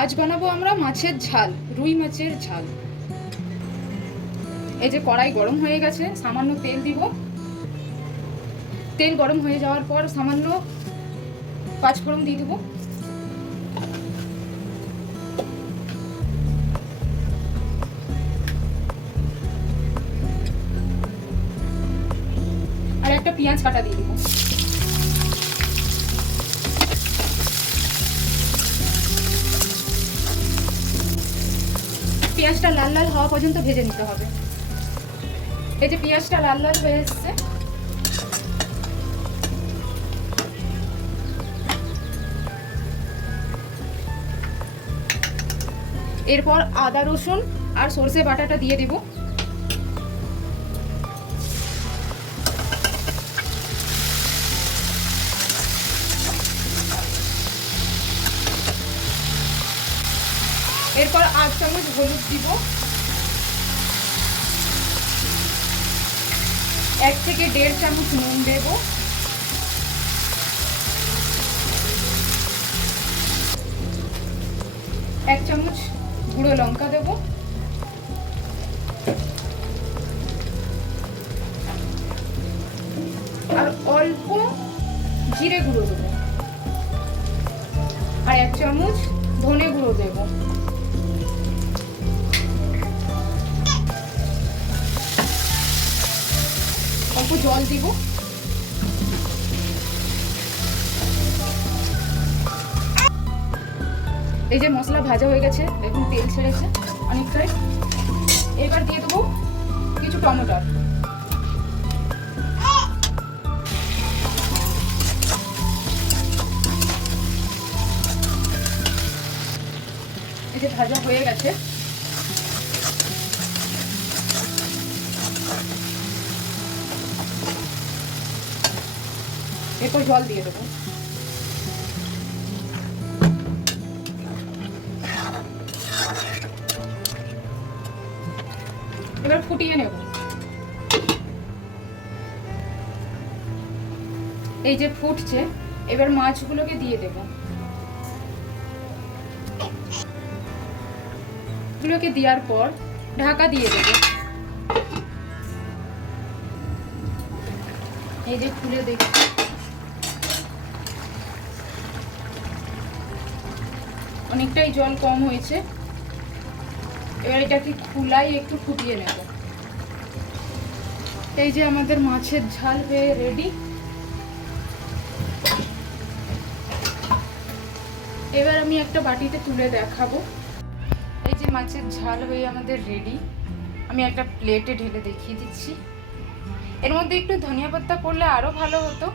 আজ বানাবো আমরা মাছের ঝাল, রুই মাছের ঝাল। এই যে কড়াই গরম হয়ে গেছে, সামান্য তেল দিব। তেল গরম হয়ে যাওয়ার পর সামান্য পাঁচফোড়ন দিয়ে দেবো। আর একটা পেঁয়াজ কাটা দিয়ে দেবো। পেঁয়াজটা লাল লাল হওয়া পর্যন্ত ভেজে নিতে হবে। এই যে পেঁয়াজটা লাল লাল হয়ে এসছে, এরপর আদা রসুন আর সরষে বাটাটা দিয়ে দেব। এরপর 8 চামচ হলুদ দিব, 1 থেকে 1.5 চামচ নুন দেব, এক চামচ গুঁড়ো লঙ্কা দেব, আর অল্প জিরে গুঁড়ো দেবো, আর 1 চামচ ধনে গুঁড়ো দেব। অল্প জল দিব। এই যে মশলা ভাজা হয়ে গেছে, দেখুন তেল ছেড়েছে অনেকটাই। এবার দিয়ে দেবো কিছু টমেটো। এই যে ভাজা হয়ে গেছে, এরপর জল দিয়ে দেবো। এবার ফুটিয়ে নেব। এই যে ফুটছে, এবার মাছগুলোকে দিয়ে দেব। গুলোকে দেওয়ার পর ঢাকা দিয়ে দেব। এই যে খুলে দেখি, অনেকটাই জল কম হয়েছে। এবার এটাকে খুলাই একটু ফুটিয়ে নেব। এই যে আমাদের মাছের ঝাল হয়ে রেডি। এবার আমি একটা বাটিতে তুলে দেখাবো। এই যে মাছের ঝাল হয়ে আমাদের রেডি। আমি একটা প্লেটে ঢেলে দেখিয়ে দিচ্ছি। এর মধ্যে একটু ধনিয়া পাতা পড়লে আরো ভালো হতো।